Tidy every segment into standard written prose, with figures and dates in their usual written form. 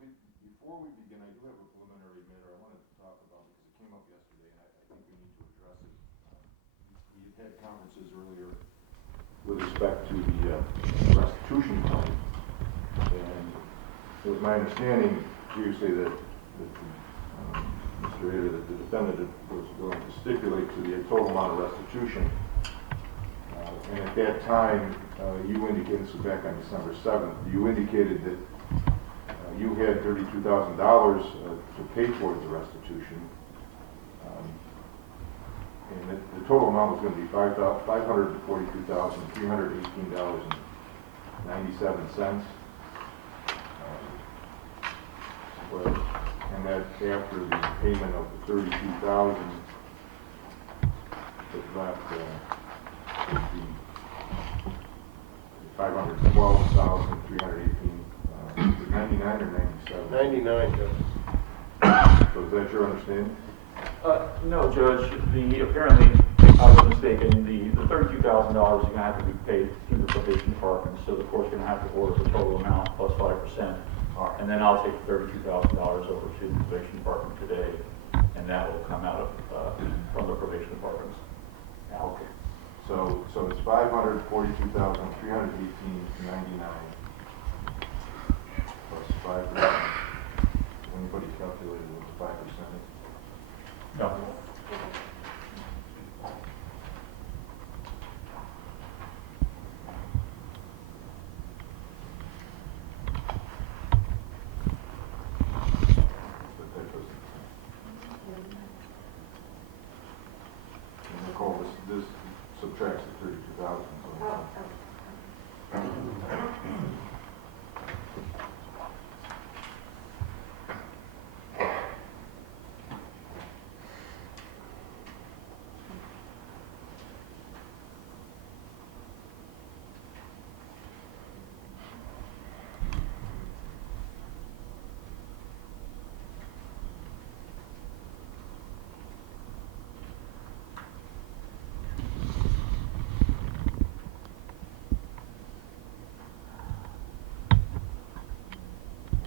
Before we begin, I do have a preliminary matter I wanted to talk about because it came up yesterday, and I think we need to address it. We had conferences earlier with respect to the restitution claim, and it was my understanding previously that Mr. Ader, that the defendant was willing to stipulate to the total amount of restitution. And at that time, you indicated, this was back on December 7th, you indicated that you had $32,000 to pay towards the restitution. And the total amount was going to be $542,318.97. And that after the payment of the $32,000 that left would be $512,318. 99 or 97? 99, Judge. So is that your understanding? No, Judge. Apparently, I was mistaken. The $32,000 is going to have to be paid through the probation department, so the court's going to have to order the total amount plus 5%. And then I'll take the $32,000 over to the probation department today, and that will come out of from the probation department's allocate. So it's $542,318.99 plus 5%. Anybody calculated what the 5% is? No. This subtracts the 32,000.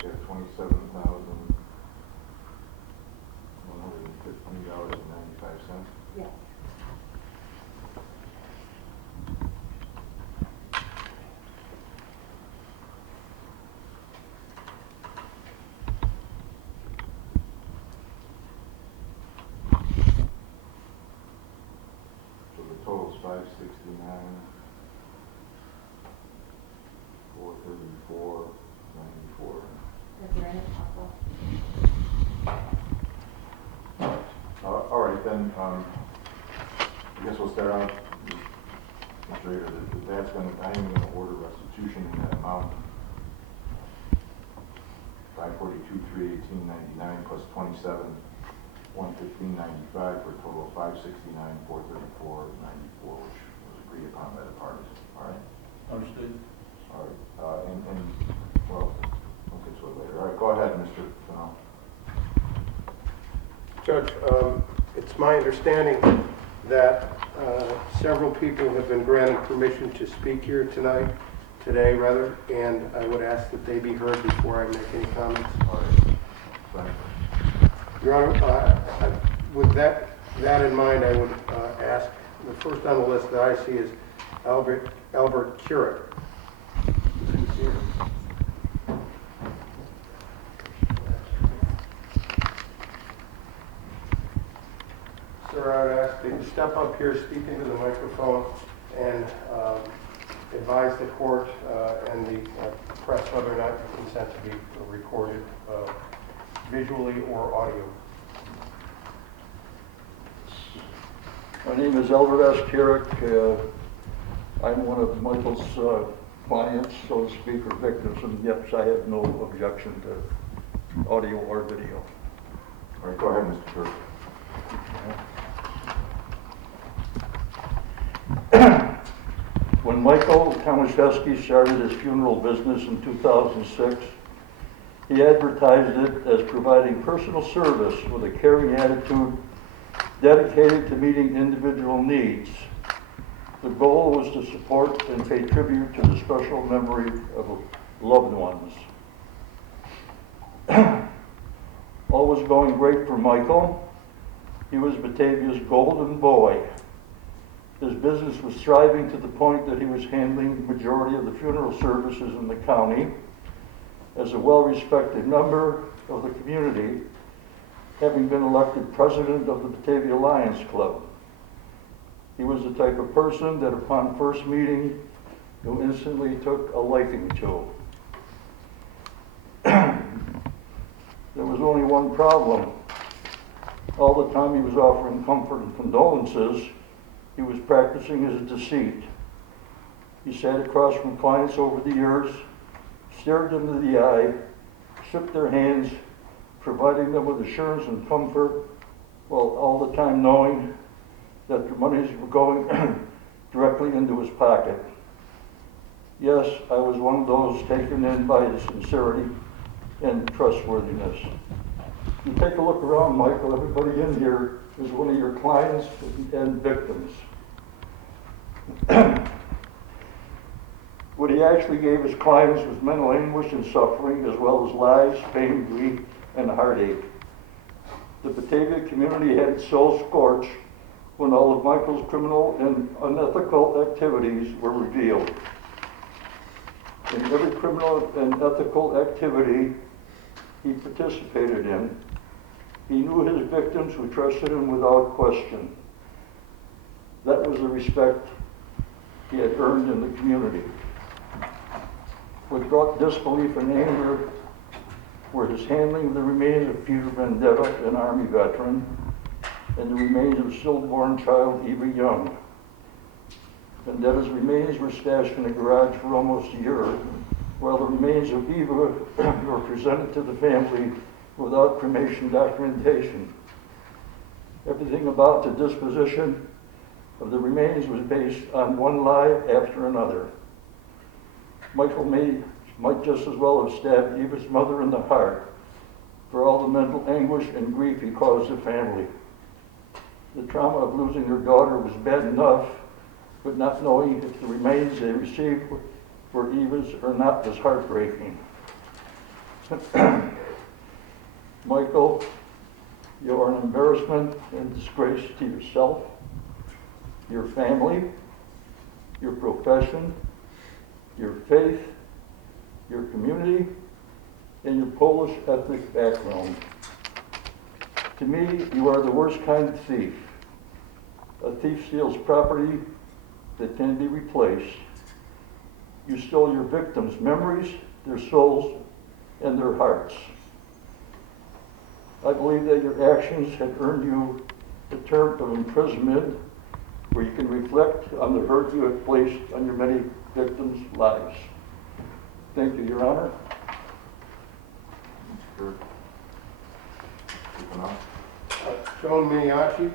$27,115.95. Yes. So the total is $569,434.94. Is there any possible? All right, then, I guess we'll start out, Mr. Ader, that's going to, I am going to order restitution in that amount, $542,318.99 plus $27,115.95 for a total of $569,434.94, which was agreed upon by the parties. All right? Understood. All right, well, we'll get to it later. All right, go ahead, Mr. Fennell. Judge, it's my understanding that several people have been granted permission to speak here today, and I would ask that they be heard before I make any comments. All right. Fine. Your Honor, with that in mind, I would ask, the first on the list that I see is Albert Currick. Sir, I would ask that you step up here, speak into the microphone, and advise the court and the press whether or not you consent to be recorded visually or audio. My name is Albert S. Carrick. I'm one of Michael's clients, so to speak, or victims, and yes, I have no objection to audio or video. All right, go ahead, Mr. Kirk. When Michael Tomaszewski started his funeral business in 2006, he advertised it as providing personal service with a caring attitude dedicated to meeting individual needs. The goal was to support and pay tribute to the special memory of loved ones. was going great for Michael. He was Batavia's golden boy. His business was thriving to the point that he was handling the majority of the funeral services in the county. As a well-respected member of the community, having been elected president of the Batavia Lions Club. He was the type of person that upon first meeting, you instantly took a liking to. There was only one problem. All the time he was offering comfort and condolences, he was practicing his deceit. He sat across from clients over the years, stared them in the eye, shook their hands, providing them with assurance and comfort, while all the time knowing that their monies were going directly into his pocket. Yes, I was one of those taken in by his sincerity and trustworthiness. You take a look around, Michael, everybody in here is one of your clients and victims. What he actually gave his clients was mental anguish and suffering, as well as lies, pain, grief, and heartache. The Batavia community had its soul scorched when all of Michael's criminal and unethical activities were revealed. In every criminal and ethical activity he participated in, he knew his victims who trusted him without question. That was the respect he had earned in the community. What brought disbelief and anger were his handling of the remains of Peter Vendetta, an Army veteran, and the remains of stillborn child Eva Young. Vendetta's remains were stashed in a garage for almost a year, while the remains of Eva were presented to the family without cremation documentation. Everything about the disposition of the remains was based on one lie after another. Michael might just as well have stabbed Eva's mother in the heart for all the mental anguish and grief he caused the family. The trauma of losing their daughter was bad enough, but not knowing if the remains they received were Eva's or not was heartbreaking. Michael, you are an embarrassment and disgrace to yourself, your family, your profession, your faith, your community, and your Polish ethnic background. To me, you are the worst kind of thief. A thief steals property that can be replaced. You stole your victims' memories, their souls, and their hearts. I believe that your actions have earned you a term of imprisonment where you can reflect on the hurt you have placed on your many victims' lives. Thank you, Your Honor. Sure. Keeping on. Joan Miniachi.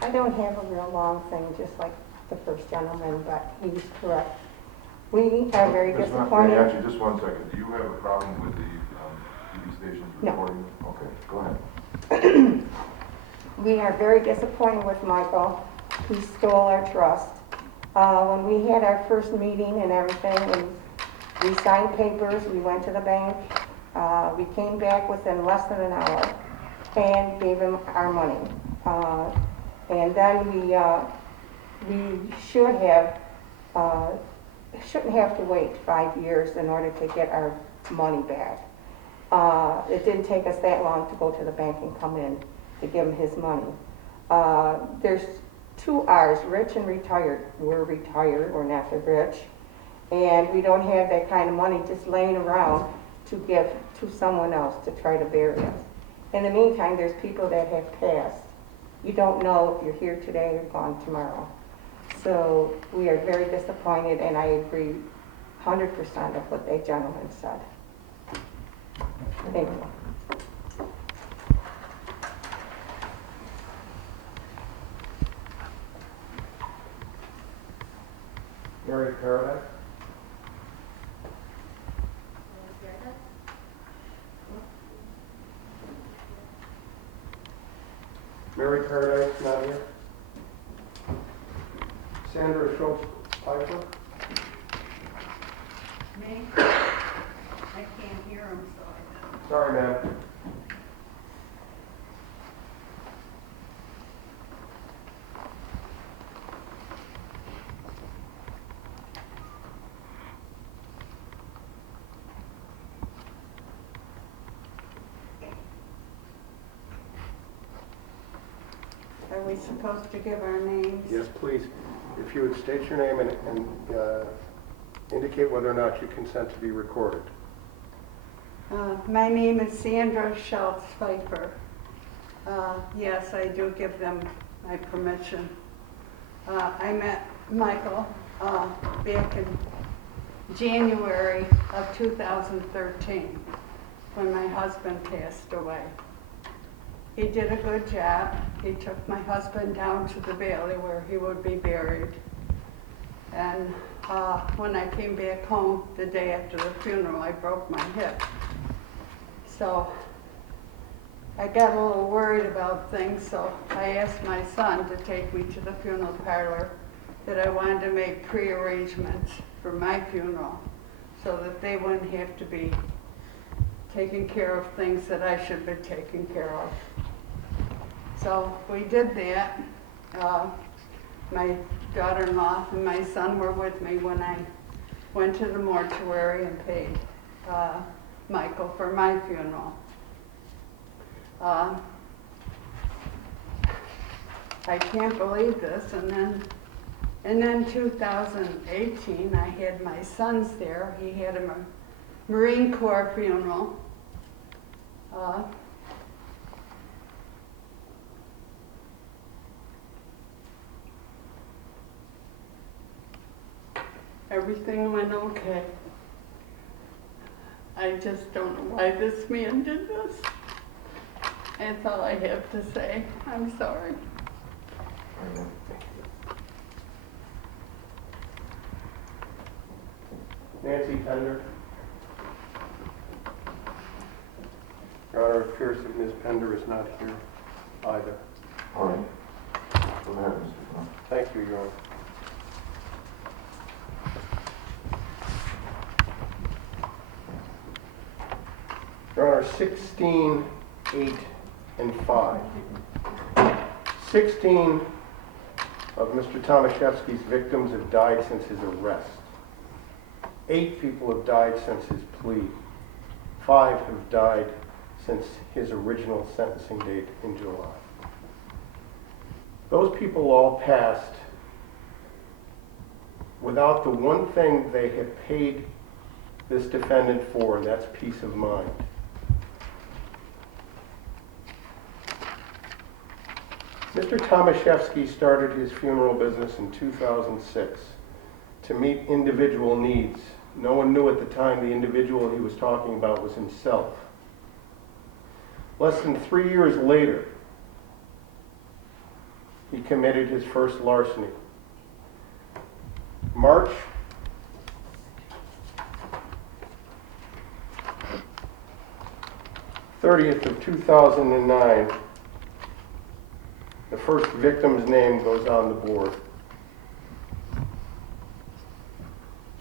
I don't have a real long thing, just like the first gentleman, but he's correct. We are very disappointed. Actually, just one second. Do you have a problem with the TV stations No. recording? Okay, go ahead. We are very disappointed with Michael. He stole our trust. When we had our first meeting and everything, and we signed papers, we went to the bank, we came back within less than an hour and gave him our money. And then we shouldn't have to wait 5 years in order to get our money back. It didn't take us that long to go to the bank and come in to give him his money. There's two R's, rich and retired. We're retired, we're not the rich. And we don't have that kind of money just laying around to give to someone else to try to bury us. In the meantime, there's people that have passed. You don't know if you're here today or gone tomorrow. So we are very disappointed, and I agree 100% of what that gentleman said. Thank you. Mary Paradise? Mary Paradise, not here. Sandra Schultz Piper? Me? I can't hear him, so I Sorry, ma'am. Are we supposed to give our names? Yes, please. If you would state your name and indicate whether or not you consent to be recorded. My name is Sandra Schultz Pfeiffer. Yes, I do give them my permission. I met Michael back in January of 2013 when my husband passed away. He did a good job. He took my husband down to the valley where he would be buried. And when I came back home the day after the funeral, I broke my hip. So I got a little worried about things, so I asked my son to take me to the funeral parlor, that I wanted to make pre-arrangements for my funeral so that they wouldn't have to be taking care of things that I should be taking care of. So we did that. My daughter-in-law and my son were with me when I went to the mortuary and paid Michael for my funeral. I can't believe this. And then 2018, I had my sons there. He had a Marine Corps funeral. Everything went okay. I just don't know why this man did this. That's all I have to say. I'm sorry. Nancy Pender? Your Honor, it appears that Ms. Pender is not here either. All right. Go ahead, Mr. Trump. Thank you, Your Honor. Your Honor, 16, 8, and 5. 16 of Mr. Tomaszewski's victims have died since his arrest. 8 people have died since his plea. 5 have died since his original sentencing date in July. Those people all passed without the one thing they have paid this defendant for, and that's peace of mind. Mr. Tomaszewski started his funeral business in 2006 to meet individual needs. No one knew at the time the individual he was talking about was himself. Less than 3 years later, he committed his first larceny. March 30th of 2009, the first victim's name goes on the board.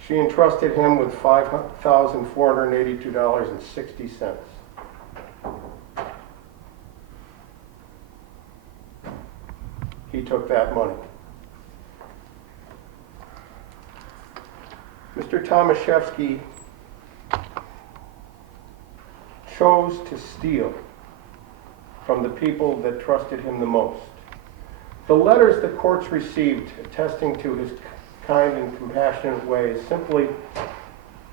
She entrusted him with $5,482.60. He took that money. Mr. Tomaszewski chose to steal from the people that trusted him the most. The letters the courts received attesting to his kind and compassionate way is simply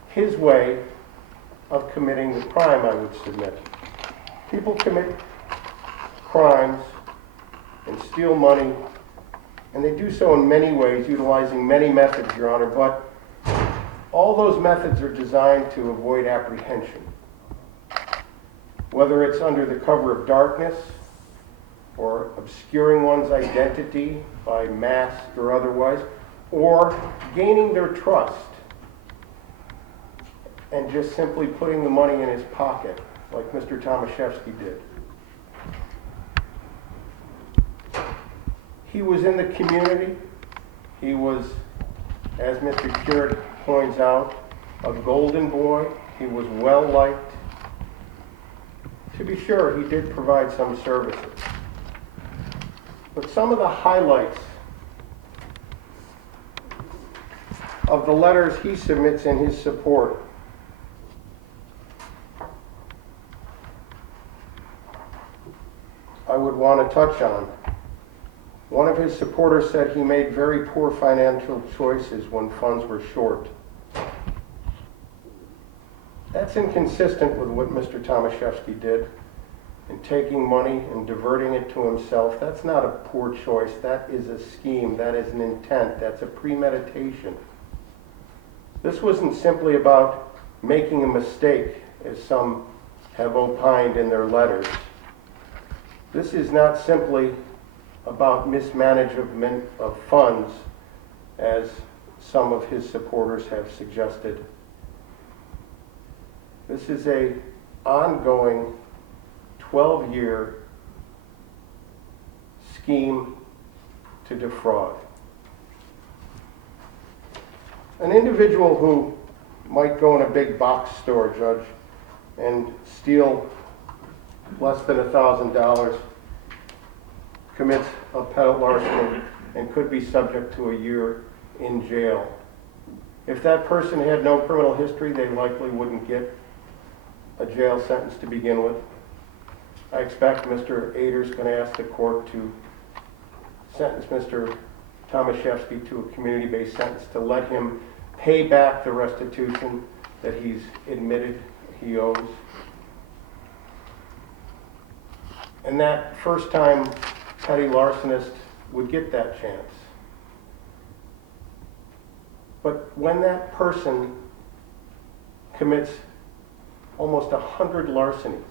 his way of committing the crime, I would submit. People commit crimes and steal money, and they do so in many ways, utilizing many methods, Your Honor, but all those methods are designed to avoid apprehension. Whether it's under the cover of darkness or obscuring one's identity by mask or otherwise, or gaining their trust and just simply putting the money in his pocket, like Mr. Tomaszewski did. He was in the community. He was, as Mr. Curate points out, a golden boy. He was well liked. To be sure, he did provide some services. But some of the highlights of the letters he submits in his support I would want to touch on. One of his supporters said he made very poor financial choices when funds were short. That's inconsistent with what Mr. Tomaszewski did in taking money and diverting it to himself. That's not a poor choice. That is a scheme. That is an intent. That's a premeditation. This wasn't simply about making a mistake, as some have opined in their letters. This is not simply about mismanagement of funds, as some of his supporters have suggested. This is an ongoing 12-year scheme to defraud. An individual who might go in a big box store, Judge, and steal less than $1,000, commits a petty larceny and could be subject to a year in jail. If that person had no criminal history, they likely wouldn't get a jail sentence to begin with. I expect Mr. Ader's going to ask the court to sentence Mr. Tomaszewski to a community-based sentence to let him pay back the restitution that he's admitted he owes. And that first-time petty larcenist would get that chance. But when that person commits almost 100 larcenies,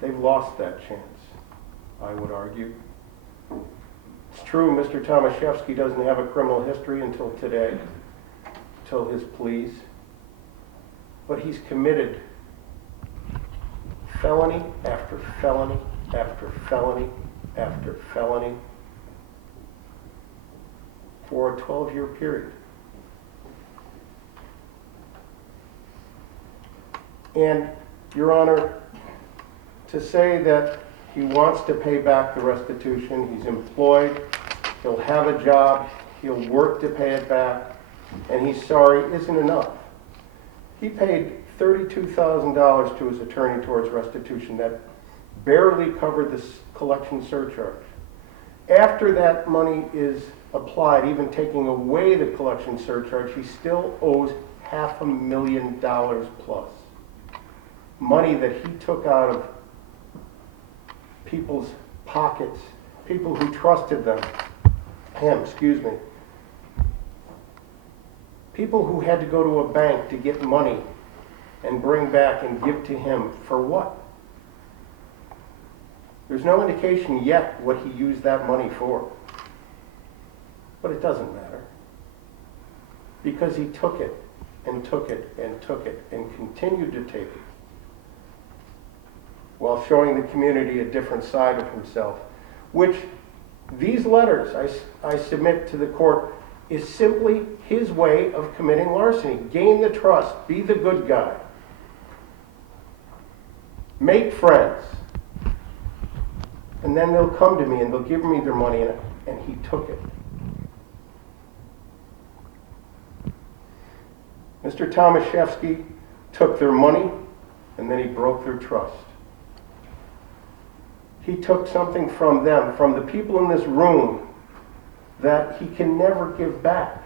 they've lost that chance, I would argue. It's true, Mr. Tomaszewski doesn't have a criminal history until today, until his pleas, but he's committed felony after felony after felony after felony for a 12-year period. And, Your Honor, to say that he wants to pay back the restitution, he's employed, he'll have a job, he'll work to pay it back, and he's sorry isn't enough. He paid $32,000 to his attorney towards restitution. That barely covered the collection surcharge. After that money is applied, even taking away the collection surcharge, he still owes $500,000 plus. Money that he took out of people's pockets, people who trusted him, people who had to go to a bank to get money and bring back and give to him for what? There's no indication yet what he used that money for. But it doesn't matter. Because he took it and took it and took it and continued to take it, while showing the community a different side of himself, which these letters I submit to the court is simply his way of committing larceny. Gain the trust, be the good guy, make friends, and then they'll come to me and they'll give me their money, and he took it. Mr. Tomaszewski took their money and then he broke their trust. He took something from them, from the people in this room, that he can never give back.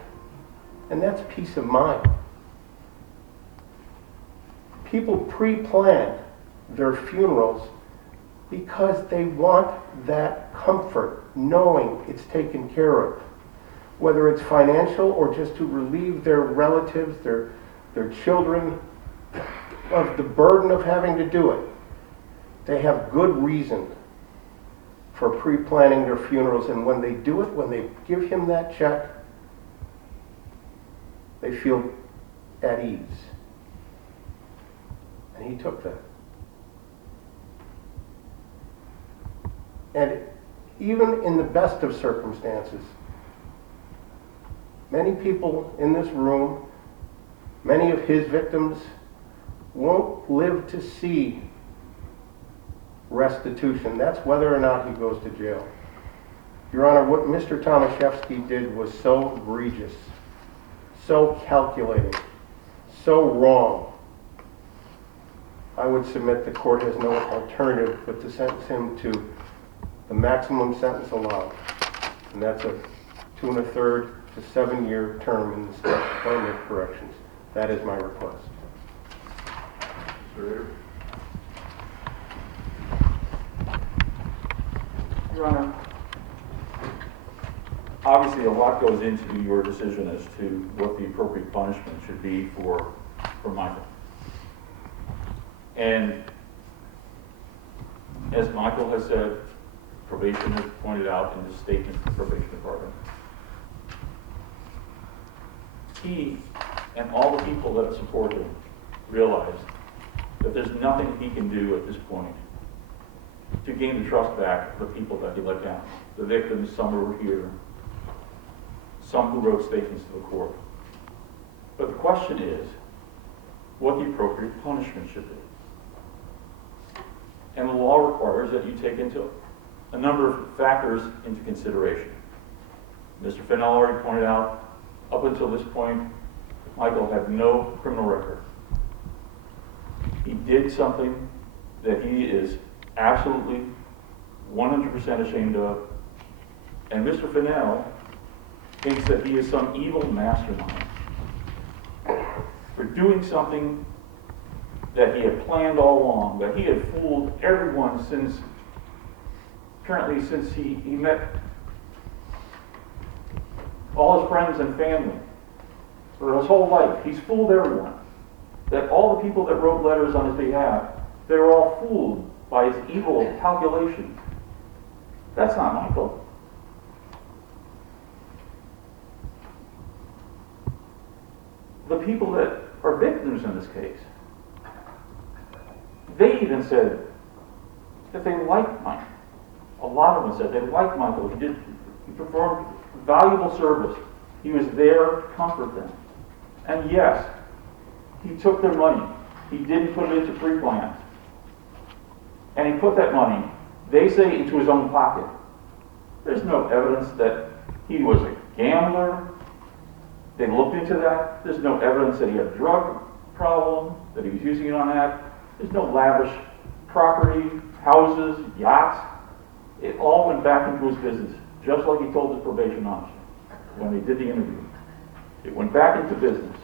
And that's peace of mind. People pre-plan their funerals because they want that comfort, knowing it's taken care of. Whether it's financial or just to relieve their relatives, their children, of the burden of having to do it. They have good reason for pre-planning their funerals, and when they do it, when they give him that check, they feel at ease. And he took that. And even in the best of circumstances, many people in this room, many of his victims, won't live to see restitution. That's whether or not he goes to jail. Your Honor, what Mr. Tomaszewski did was so egregious, so calculating, so wrong. I would submit the court has no alternative but to sentence him to the maximum sentence allowed. And that's a 2 1/3 to 7-year term in the State Department of Corrections. That is my request. Sir. Your Honor, obviously a lot goes into your decision as to what the appropriate punishment should be for Michael. And as Michael has said, probation has pointed out in his statement to the probation department, he and all the people that support him realize that there's nothing he can do at this point to gain the trust back of the people that he let down. The victims, some who were here, some who wrote statements to the court. But the question is what the appropriate punishment should be. And the law requires that you take into a number of factors into consideration. Mr. Fennell already pointed out, up until this point, Michael had no criminal record. He did something that he is absolutely 100% ashamed of, and Mr. Fennell thinks that he is some evil mastermind for doing something that he had planned all along, that he had fooled everyone since he met all his friends and family. For his whole life, he's fooled everyone. That all the people that wrote letters on his behalf, they were all fooled by his evil calculations. That's not Michael. The people that are victims in this case, they even said that they liked Michael. A lot of them said they liked Michael. He performed valuable service. He was there to comfort them. And yes, he took their money. He didn't put it into pre-plans. And he put that money, they say, into his own pocket. There's no evidence that he was a gambler. They looked into that. There's no evidence that he had a drug problem, that he was using it on that. There's no lavish property, houses, yachts. It all went back into his business, just like he told his probation officer when they did the interview. It went back into business.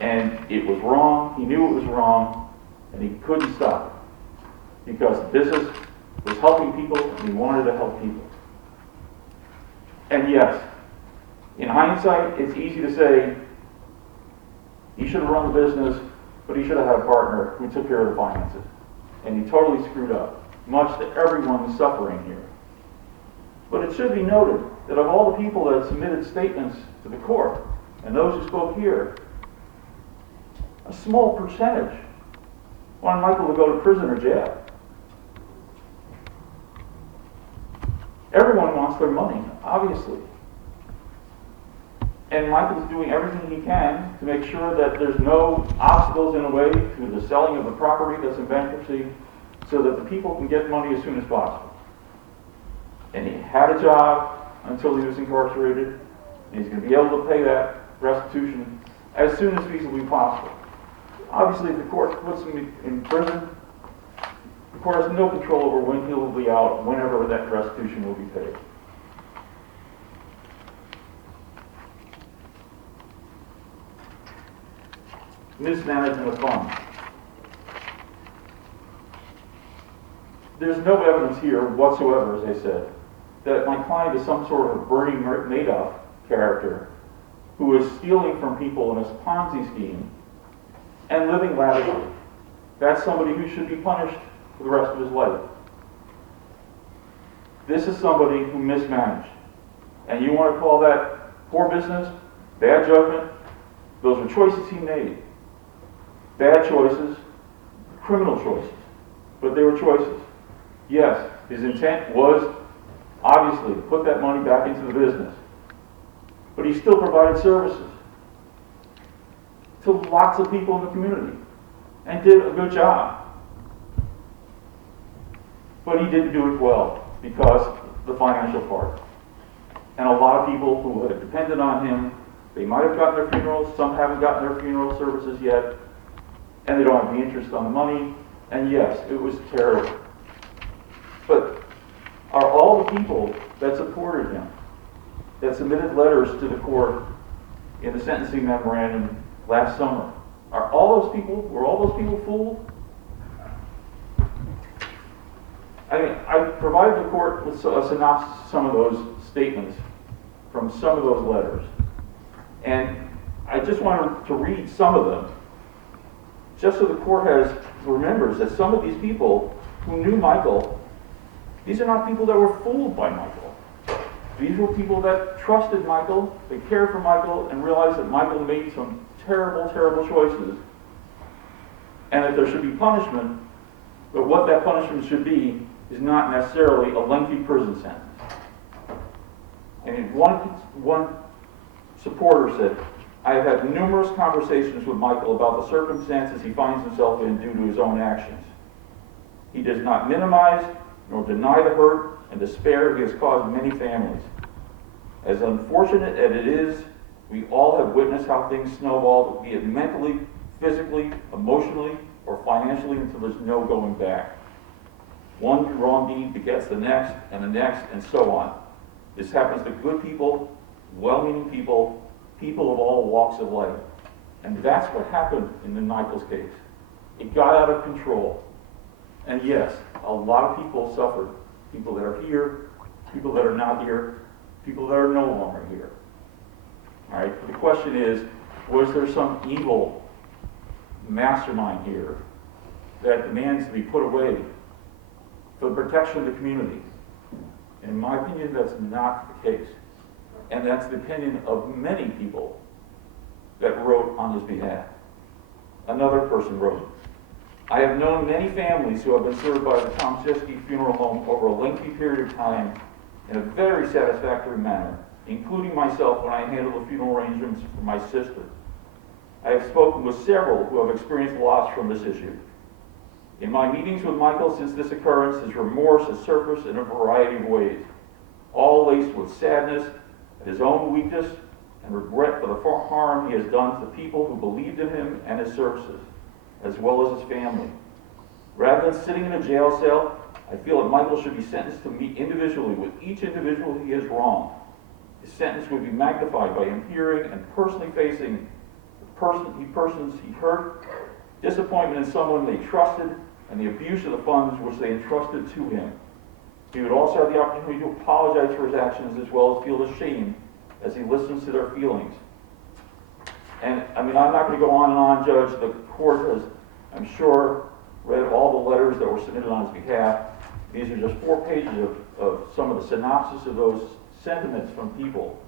And it was wrong. He knew it was wrong, and he couldn't stop it because the business was helping people, and he wanted to help people. And yes, in hindsight, it's easy to say he should have run the business, but he should have had a partner who took care of the finances. And he totally screwed up, much to everyone suffering here. But it should be noted that of all the people that submitted statements to the court, and those who spoke here, a small percentage wanted Michael to go to prison or jail. Everyone wants their money, obviously. And Michael's doing everything he can to make sure that there's no obstacles in the way to the selling of the property that's in bankruptcy so that the people can get money as soon as possible. And he had a job until he was incarcerated, and he's going to be able to pay that restitution as soon as feasibly possible. Obviously, if the court puts him in prison, the court has no control over when he will be out, whenever that restitution will be paid. Mismanagement of funds. There's no evidence here whatsoever, as I said, that my client is some sort of Bernie Madoff character who is stealing from people in a Ponzi scheme and living lavishly. That's somebody who should be punished for the rest of his life. This is somebody who mismanaged. And you want to call that poor business, bad judgment? Those were choices he made. Bad choices, criminal choices, but they were choices. Yes, his intent was obviously to put that money back into the business, but he still provided services to lots of people in the community and did a good job. But he didn't do it well because of the financial part. And a lot of people who had depended on him, they might have gotten their funerals, some haven't gotten their funeral services yet, and they don't have the interest on the money. And yes, it was terrible. But are all the people that supported him, that submitted letters to the court in the sentencing memorandum last summer, were all those people fooled? I provided the court with a synopsis of some of those statements from some of those letters. And I just wanted to read some of them, just so the court remembers that some of these people who knew Michael, these are not people that were fooled by Michael. These were people that trusted Michael, they cared for Michael, and realized that Michael made some terrible, terrible choices, and that there should be punishment, but what that punishment should be is not necessarily a lengthy prison sentence. And one supporter said, I have had numerous conversations with Michael about the circumstances he finds himself in due to his own actions. He does not minimize nor deny the hurt and despair he has caused many families. As unfortunate as it is, we all have witnessed how things snowball, be it mentally, physically, emotionally, or financially, until there's no going back. One wrong deed begets the next, and so on. This happens to good people, well-meaning people, people of all walks of life. And that's what happened in the Michaels case. It got out of control. And yes, a lot of people suffered. People that are here, people that are not here, people that are no longer here. All right, the question is, was there some evil mastermind here that demands to be put away for the protection of the community? In my opinion, that's not the case. And that's the opinion of many people that wrote on his behalf. Another person wrote, I have known many families who have been served by the Tomaszewski Funeral Home over a lengthy period of time in a very satisfactory manner, including myself when I handled the funeral arrangements for my sister. I have spoken with several who have experienced loss from this issue. In my meetings with Michael since this occurrence, his remorse has surfaced in a variety of ways, all laced with sadness at his own weakness and regret for the harm he has done to the people who believed in him and his services, as well as his family. Rather than sitting in a jail cell, I feel that Michael should be sentenced to meet individually with each individual he has wronged. His sentence would be magnified by him hearing and personally facing the persons he hurt, disappointment in someone they trusted, and the abuse of the funds which they entrusted to him. He would also have the opportunity to apologize for his actions as well as feel ashamed as he listens to their feelings. And I'm not going to go on and on, Judge. The court has, I'm sure, read all the letters that were submitted on his behalf. These are just 4 pages of some of the synopsis of those sentiments from people.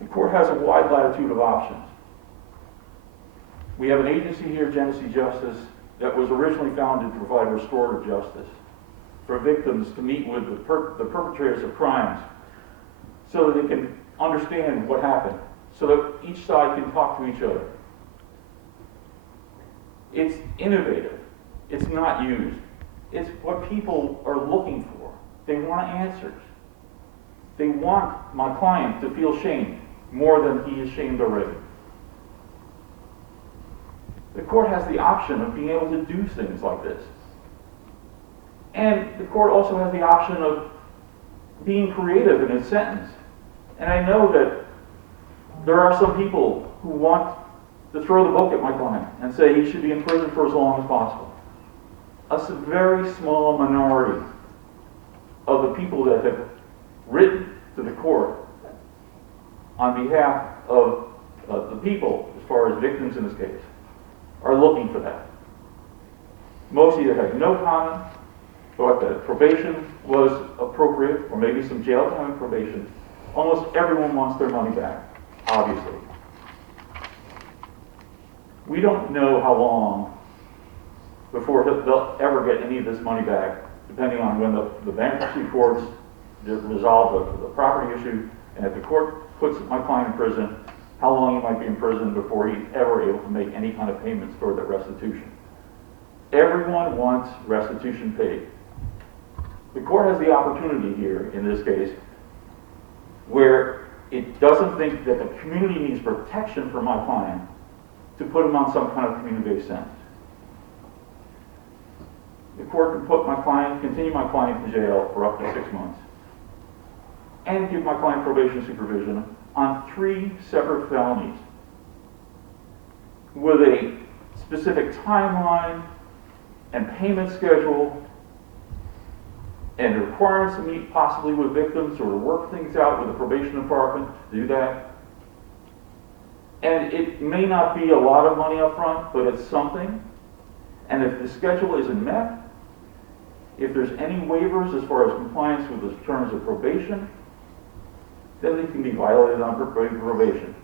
The court has a wide latitude of options. We have an agency here, Genesee Justice, that was originally founded to provide restorative justice for victims to meet with the perpetrators of crimes so that they can understand what happened, so that each side can talk to each other. It's innovative. It's not used. It's what people are looking for. They want answers. They want my client to feel shame more than he is shamed already. The court has the option of being able to do things like this. And the court also has the option of being creative in its sentence. And I know that there are some people who want to throw the book at my client and say he should be in prison for as long as possible. A very small minority of the people that have written to the court on behalf of the people, as far as victims in this case, are looking for that. Most either have no comment, thought that probation was appropriate, or maybe some jail time and probation. Almost everyone wants their money back, obviously. We don't know how long before they'll ever get any of this money back, depending on when the bankruptcy courts resolve the property issue, and if the court puts my client in prison, how long he might be in prison before he's ever able to make any kind of payments toward that restitution. Everyone wants restitution paid. The court has the opportunity here, in this case, where it doesn't think that the community needs protection for my client to put him on some kind of community-based sentence. The court can put my client, continue my client in jail for up to 6 months, and give my client probation supervision on 3 separate felonies with a specific timeline and payment schedule and requirements to meet possibly with victims or to work things out with the probation department to do that. And it may not be a lot of money up front, but it's something. And if the schedule isn't met, if there's any waivers as far as compliance with the terms of probation, then they can be violated on probation.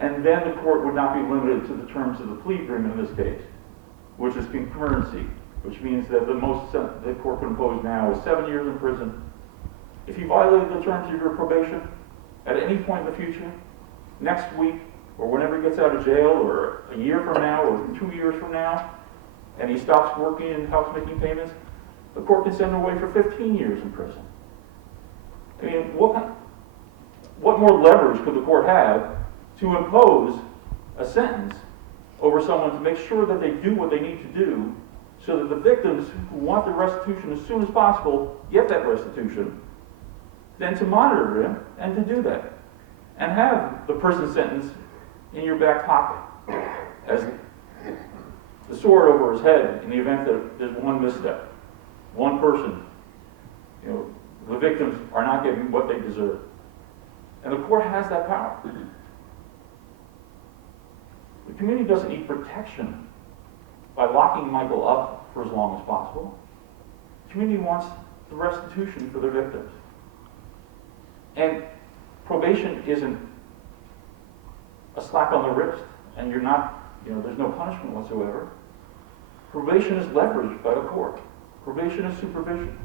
And then the court would not be limited to the terms of the plea agreement in this case, which is concurrency, which means that the most the court can impose now is 7 years in prison. If you violated the terms of your probation at any point in the future, next week, or whenever he gets out of jail, or a year from now, or 2 years from now, and he stops working and helps making payments, the court can send him away for 15 years in prison. I mean, what more leverage could the court have to impose a sentence over someone to make sure that they do what they need to do so that the victims who want the restitution as soon as possible get that restitution, then to monitor him and to do that. And have the prison sentence in your back pocket as the sword over his head in the event that there's one misstep, one person, the victims are not getting what they deserve. And the court has that power. The community doesn't need protection by locking Michael up for as long as possible. The community wants the restitution for their victims. And probation isn't a slap on the wrist, and you're not, there's no punishment whatsoever. Probation is leveraged by the court. Probation is supervision.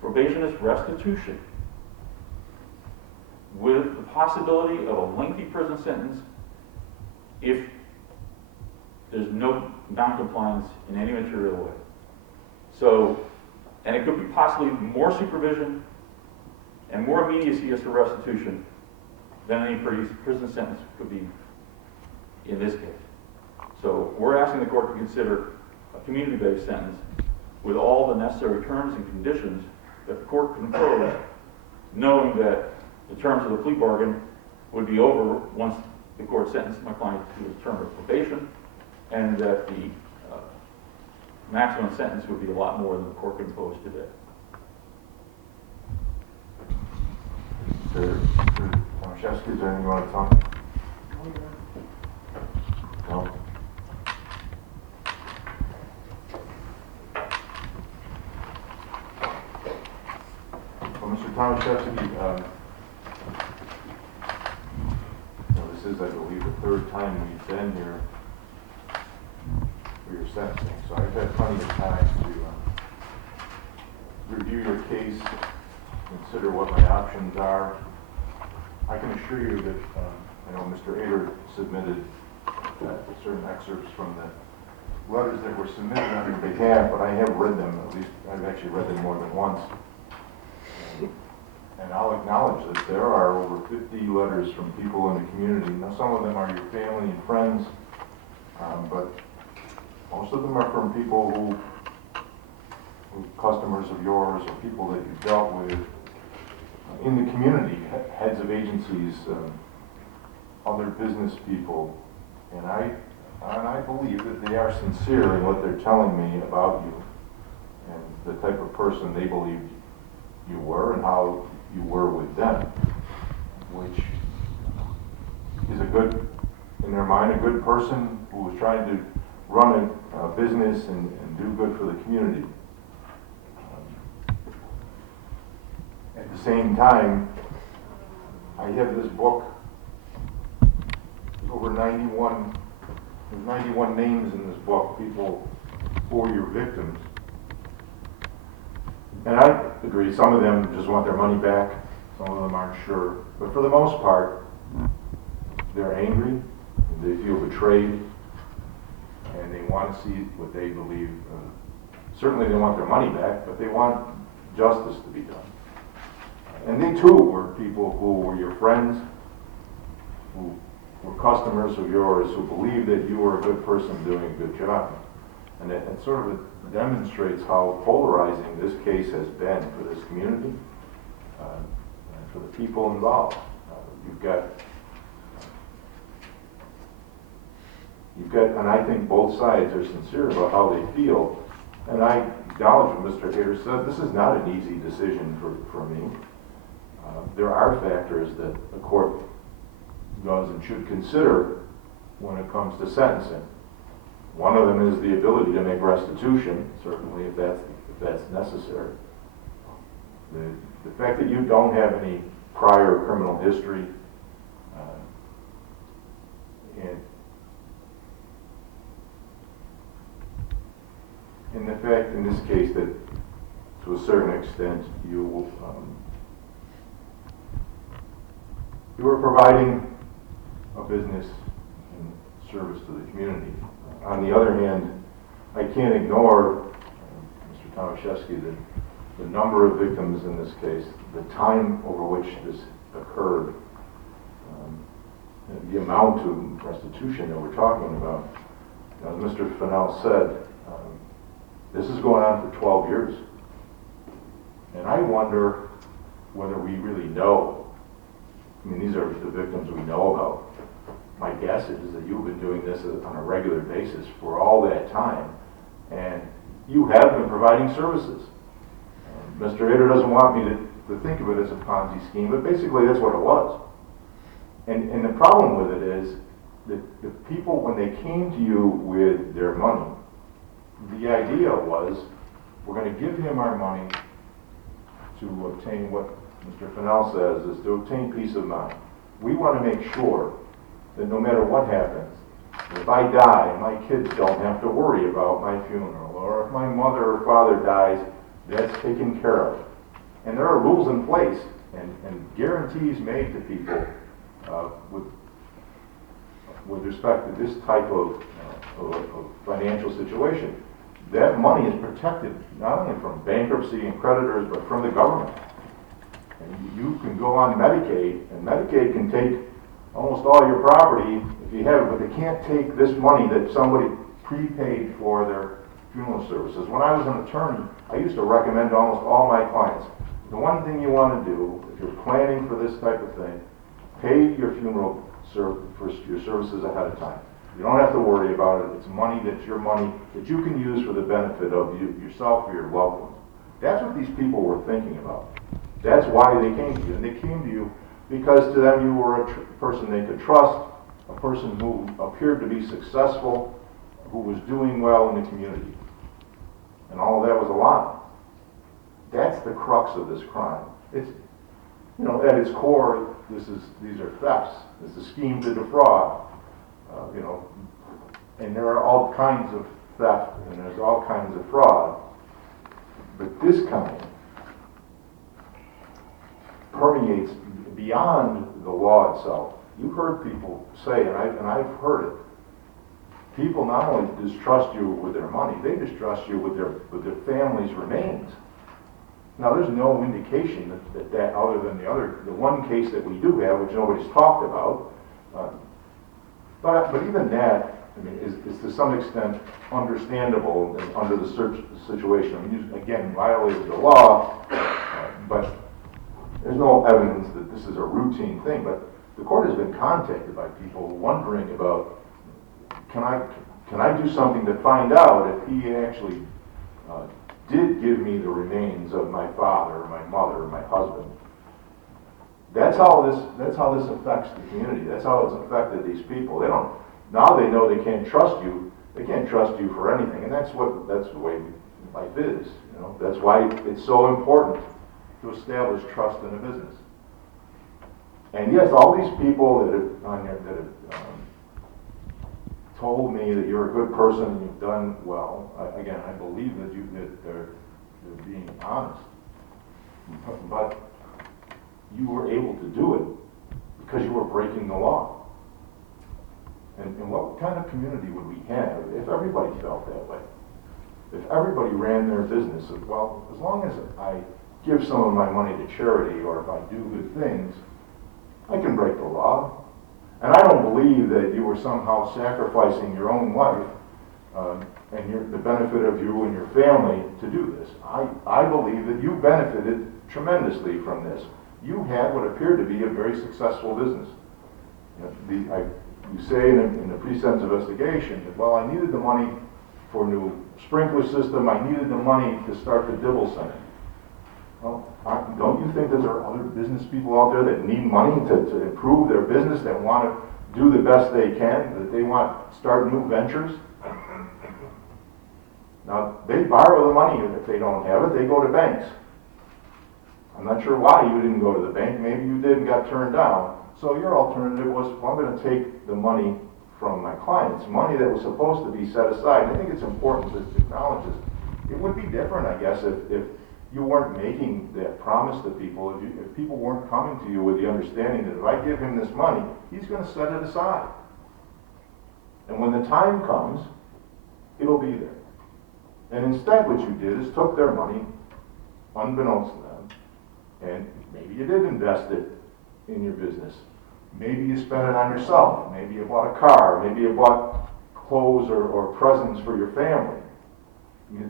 Probation is restitution, with the possibility of a lengthy prison sentence if there's no non-compliance in any material way. So, and it could be possibly more supervision and more immediacy as to restitution than any prison sentence could be in this case. So we're asking the court to consider a community-based sentence with all the necessary terms and conditions that the court can impose, knowing that the terms of the plea bargain would be over once the court sentenced my client to his term of probation, and that the maximum sentence would be a lot more than the court can impose today. Mr. Tomaszewski, is there anything you want to tell me? No? Well, Mr. Tomaszewski, this is, I believe, the 3rd time we've been here for your sentencing, so I've had plenty of time to review your case, consider what my options are. I can assure you that I know Mr. Ader submitted certain excerpts from the letters that were submitted on your behalf, but I have read them, at least I've actually read them more than once. And I'll acknowledge that there are over 50 letters from people in the community. Now, some of them are your family and friends, but most of them are from people who customers of yours or people that you've dealt with in the community, heads of agencies, other business people, and I believe that they are sincere in what they're telling me about you and the type of person they believed you were and how you were with them, which is in their mind, a good person who was trying to run a business and do good for the community. the same time, I have this book, there's over 91 names in this book, people who are your victims. And I agree, some of them just want their money back, some of them aren't sure. But for the most part, they're angry, they feel betrayed, and they want to see what they believe. Certainly they want their money back, but they want justice to be done. And they too were people who were your friends, who were customers of yours, who believed that you were a good person doing a good job. And it sort of demonstrates how polarizing this case has been for this community and for the people involved. You've got, and I think both sides are sincere about how they feel. And I acknowledge what Mr. Hayter said, this is not an easy decision for me. There are factors that the court does and should consider when it comes to sentencing. One of them is the ability to make restitution, certainly if that's necessary. The fact that you don't have any prior criminal history, and the fact in this case that to a certain extent you are providing a business in service to the community. On the other hand, I can't ignore, Mr. Tomaszewski, the number of victims in this case, the time over which this occurred, the amount of restitution that we're talking about. As Mr. Fennell said, this is going on for 12 years. And I wonder whether we really know. I mean, these are the victims we know about. My guess is that you've been doing this on a regular basis for all that time, and you have been providing services. Mr. Hayter doesn't want me to think of it as a Ponzi scheme, but basically that's what it was. And the problem with it is that the people, when they came to you with their money, the idea was, we're going to give him our money to obtain what Mr. Fennell says is to obtain peace of mind. We want to make sure that no matter what happens, if I die, my kids don't have to worry about my funeral, or if my mother or father dies, that's taken care of. And there are rules in place and guarantees made to people with respect to this type of financial situation. That money is protected not only from bankruptcy and creditors, but from the government. And you can go on Medicaid, and Medicaid can take almost all your property if you have it, but they can't take this money that somebody prepaid for their funeral services. When I was an attorney, I used to recommend to almost all my clients, the one thing you want to do, if you're planning for this type of thing, pay your funeral for your services ahead of time. You don't have to worry about it. It's money that's your money that you can use for the benefit of yourself or your loved ones. That's what these people were thinking about. That's why they came to you. And they came to you because to them you were a person they could trust, a person who appeared to be successful, who was doing well in the community. And all of that was a lie. That's the crux of this crime. It's, at its core, these are thefts. It's a scheme to defraud. And there are all kinds of theft and there's all kinds of fraud. But this kind permeates beyond the law itself. You've heard people say, and I've heard it, people not only distrust you with their money, they distrust you with their family's remains. Now, there's no indication that other than the one case that we do have, which nobody's talked about, but even that, is to some extent understandable under the situation. I mean, you, again, violated the law, but there's no evidence that this is a routine thing. But the court has been contacted by people wondering about, can I do something to find out if he actually did give me the remains of my father or my mother or my husband? That's how this affects the community. That's how it's affected these people. Now they know they can't trust you. They can't trust you for anything, and that's the way life is. That's why it's so important to establish trust in a business. And yes, all these people that have told me that you're a good person and you've done well, again, I believe that they're being honest. But you were able to do it because you were breaking the law. And what kind of community would we have if everybody felt that way? If everybody ran their business, well, as long as I give some of my money to charity or if I do good things, I can break the law. And I don't believe that you were somehow sacrificing your own life and the benefit of you and your family to do this. I believe that you benefited tremendously from this. You had what appeared to be a very successful business. You say in the pre-sentence investigation that, well, I needed the money for a new sprinkler system, I needed the money to start the Dibble Center. Well, don't you think that there are other business people out there that need money to improve their business, that want to do the best they can, that they want to start new ventures? Now, they borrow the money if they don't have it, they go to banks. I'm not sure why you didn't go to the bank, maybe you did and got turned down. So your alternative was, well, I'm going to take the money from my clients, money that was supposed to be set aside. And I think it's important to acknowledge this. It would be different, I guess, if you weren't making that promise to people, if people weren't coming to you with the understanding that if I give him this money, he's going to set it aside. And when the time comes, it'll be there. And instead what you did is took their money, unbeknownst to them, and maybe you did invest it in your business. Maybe you spent it on yourself. Maybe you bought a car. Maybe you bought clothes or presents for your family.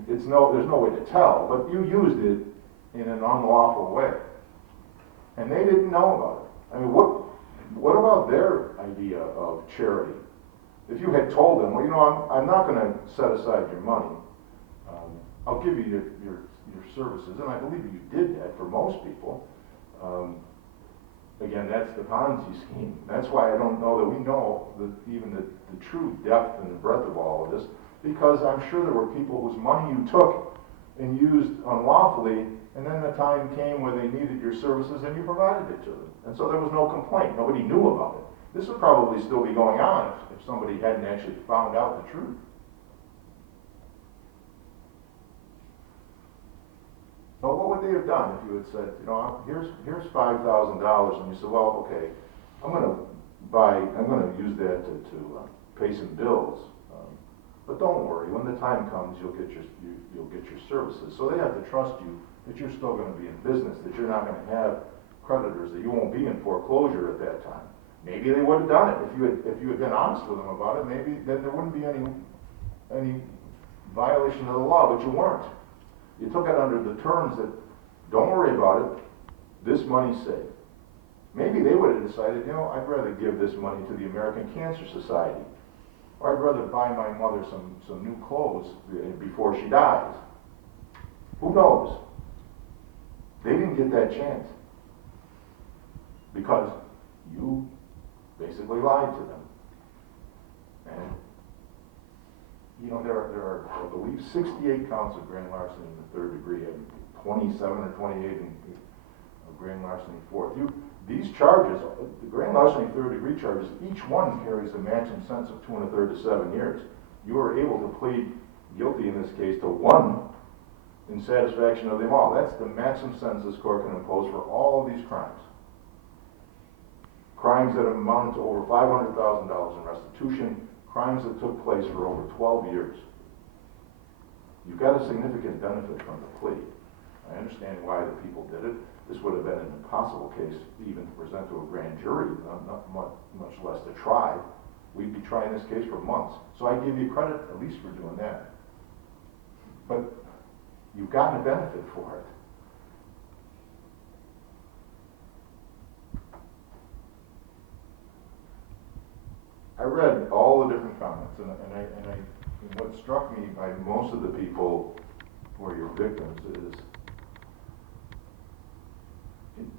There's no way to tell, but you used it in an unlawful way. And they didn't know about it. I mean, what about their idea of charity? If you had told them, well, you know, I'm not going to set aside your money. I'll give you your services, and I believe you did that for most people. Again, that's the Ponzi scheme. That's why I don't know that we know even the true depth and the breadth of all of this, because I'm sure there were people whose money you took and used unlawfully, and then the time came where they needed your services and you provided it to them. And so there was no complaint. Nobody knew about it. This would probably still be going on if somebody hadn't actually found out the truth. So what would they have done if you had said, you know, here's $5,000, and you said, well, okay, I'm going to use that to pay some bills, but don't worry, when the time comes, you'll get your services. So they have to trust you that you're still going to be in business, that you're not going to have creditors, that you won't be in foreclosure at that time. Maybe they would have done it if you had been honest with them about it. Maybe then there wouldn't be any violation of the law, but you weren't. You took it under the terms that, don't worry about it, this money's safe. Maybe they would have decided, you know, I'd rather give this money to the American Cancer Society, or I'd rather buy my mother some new clothes before she dies. Who knows? They didn't get that chance because you basically lied to them. And you know, there are, I believe, 68 counts of grand larceny in the third degree, and 27 or 28 of grand larceny fourth. These charges, the grand larceny third degree charges, each one carries a maximum sentence of 2 1/3 to 7 years. You were able to plead guilty in this case to 1 in satisfaction of them all. That's the maximum sentence this court can impose for all of these crimes. Crimes that amounted to over $500,000 in restitution, crimes that took place for over 12 years. You've got a significant benefit from the plea. I understand why the people did it. This would have been an impossible case even to present to a grand jury, not much less to try. We'd be trying this case for months. So I give you credit at least for doing that. But you've gotten a benefit for it. I read all the different comments, and what struck me by most of the people who are your victims is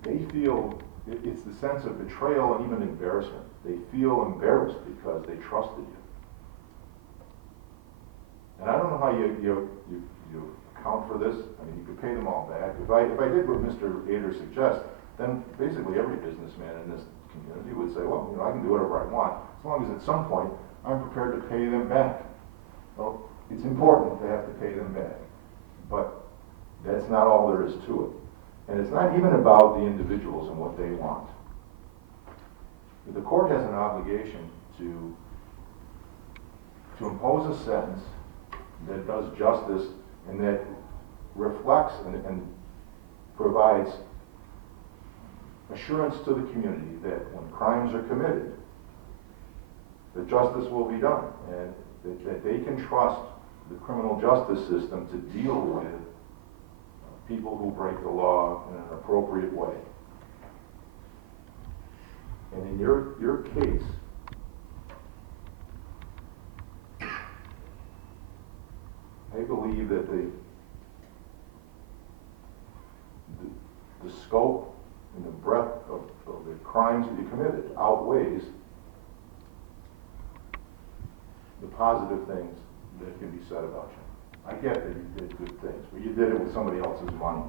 they feel it's the sense of betrayal and even embarrassment. They feel embarrassed because they trusted you. And I don't know how you account for this. I mean, you could pay them all back. If I did what Mr. Ader suggests, then basically every businessman in this community would say, well, I can do whatever I want, as long as at some point I'm prepared to pay them back. Well, it's important to have to pay them back, but that's not all there is to it. And it's not even about the individuals and what they want. The court has an obligation to impose a sentence that does justice and that reflects and provides assurance to the community that when crimes are committed, that justice will be done, and that they can trust the criminal justice system to deal with people who break the law in an appropriate way. And in your case, I believe that the scope and the breadth of the crimes that you committed outweighs the positive things that can be said about you. I get that you did good things, but you did it with somebody else's money.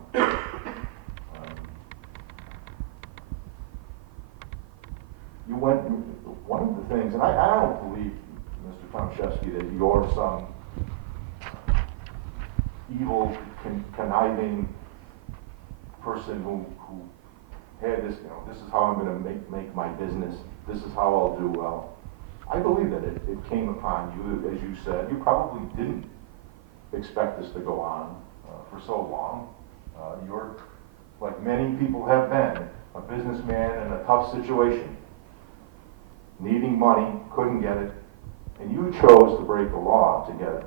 You went, one of the things, and I don't believe, Mr. Tomaszewski, that you're some evil, conniving person who had this, this is how I'm going to make my business, this is how I'll do well. I believe that it came upon you, as you said. You probably didn't expect this to go on for so long. You're, like many people have been, a businessman in a tough situation, needing money, couldn't get it, and you chose to break the law to get it.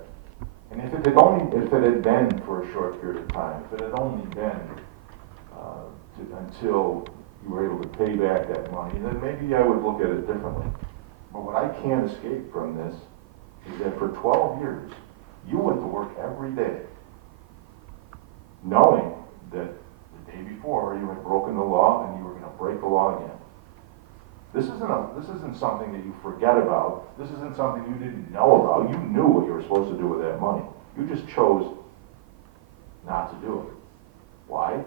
And if it had been for a short period of time, if it had only been until you were able to pay back that money, then maybe I would look at it differently. But what I can't escape from this is that for 12 years, you went to work every day, knowing that the day before you had broken the law and you were going to break the law again. This isn't something that you forget about. This isn't something you didn't know about. You knew what you were supposed to do with that money. You just chose not to do it. Why?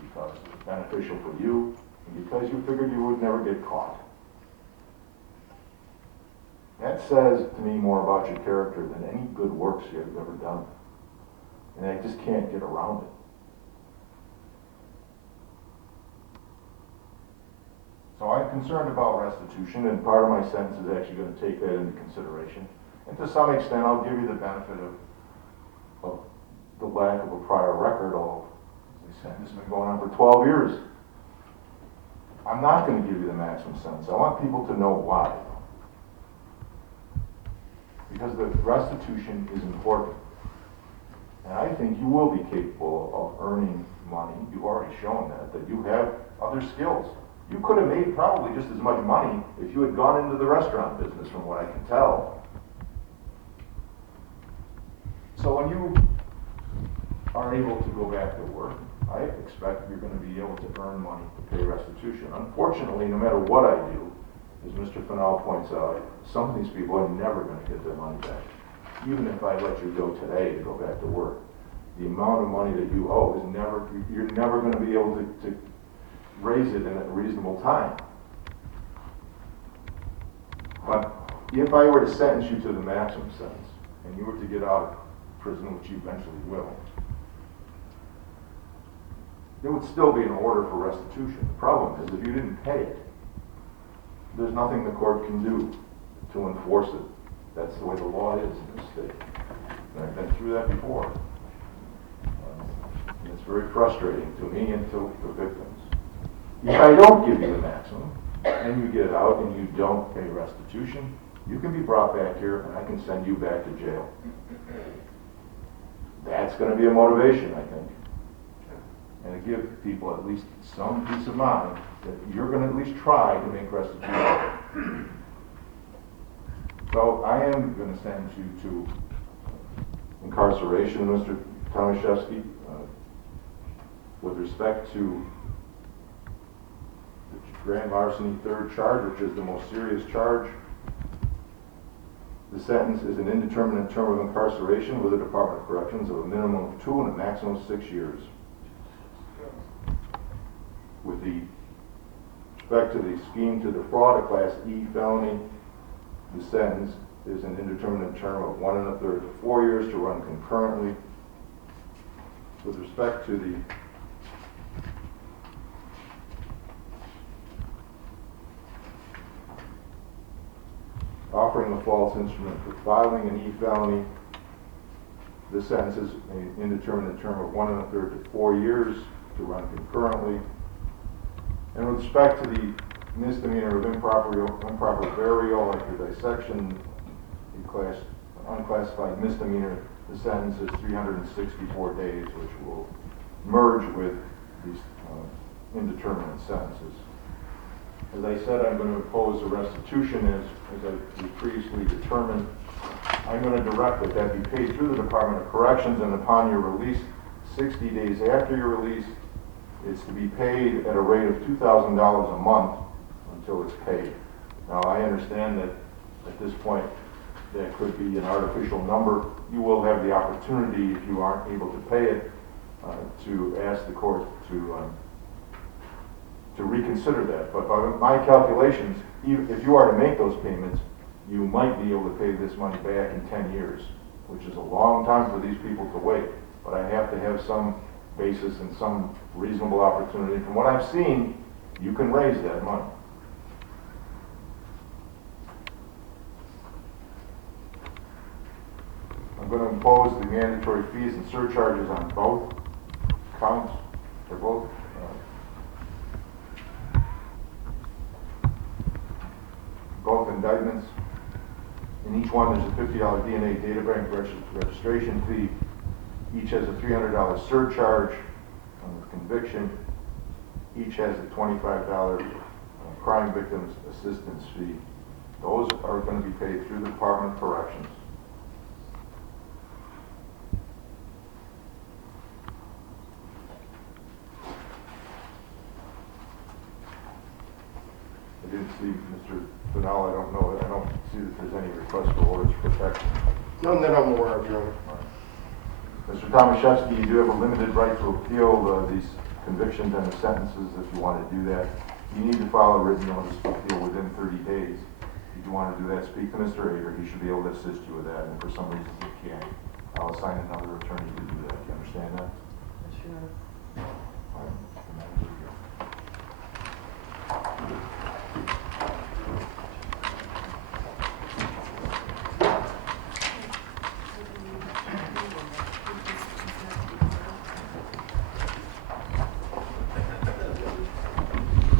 Because it was beneficial for you, and because you figured you would never get caught. That says to me more about your character than any good works you have ever done. And I just can't get around it. So I'm concerned about restitution, and part of my sentence is actually going to take that into consideration. And to some extent, I'll give you the benefit of the lack of a prior record, although, as I said, this has been going on for 12 years. I'm not going to give you the maximum sentence. I want people to know why. Because the restitution is important. And I think you will be capable of earning money. You've already shown that you have other skills. You could have made probably just as much money if you had gone into the restaurant business, from what I can tell. So when you are able to go back to work, I expect you're going to be able to earn money to pay restitution. Unfortunately, no matter what I do, as Mr. Fennell points out, some of these people are never going to get their money back. Even if I let you go today to go back to work, the amount of money that you owe is you're never going to be able to raise it in a reasonable time. But if I were to sentence you to the maximum sentence, and you were to get out of prison, which you eventually will, there would still be an order for restitution. The problem is, if you didn't pay it, there's nothing the court can do to enforce it. That's the way the law is in this state. And I've been through that before. And it's very frustrating to me and to the victims. If I don't give you the maximum, and you get out and you don't pay restitution, you can be brought back here and I can send you back to jail. That's going to be a motivation, I think. And to give people at least some peace of mind that you're going to at least try to make restitution. So I am going to send you to incarceration, Mr. Tomaszewski, with respect to the grand larceny third charge, which is the most serious charge. The sentence is an indeterminate term of incarceration with the Department of Corrections of a minimum of 2 and a maximum of 6 years. With respect to the scheme to defraud, a Class E felony, the sentence is an indeterminate term of 1 1/3 to 4 years to run concurrently. With respect to the offering a false instrument for filing an E felony, the sentence is an indeterminate term of 1 1/3 to 4 years to run concurrently. And with respect to the misdemeanor of improper burial after dissection, the unclassified misdemeanor, the sentence is 364 days, which will merge with these indeterminate sentences. As I said, I'm going to impose a restitution as I previously determined. I'm going to direct that be paid through the Department of Corrections, and upon your release, 60 days after your release, it's to be paid at a rate of $2,000 a month until it's paid. Now, I understand that at this point that could be an artificial number. You will have the opportunity, if you aren't able to pay it, to ask the court to reconsider that. But by my calculations, even if you are to make those payments, you might be able to pay this money back in 10 years, which is a long time for these people to wait. But I have to have some basis and some reasonable opportunity. From what I've seen, you can raise that money. I'm going to impose the mandatory fees and surcharges on both counts, for both indictments. In each one, there's a $50 DNA data bank registration fee. Each has a $300 surcharge on the conviction. Each has a $25 crime victims assistance fee. Those are going to be paid through the Department of Corrections. I didn't see Mr. Fennell. I don't see that there's any request for orders of protection. None that I'm aware of, Your Honor. Mr. Tomaszewski, you do have a limited right to appeal these convictions and the sentences if you want to do that. You need to file a written notice of appeal within 30 days. If you want to do that, speak to Mr. Ager. He should be able to assist you with that, and for some reason he can't, I'll assign another attorney to do that. Do you understand that? Sure.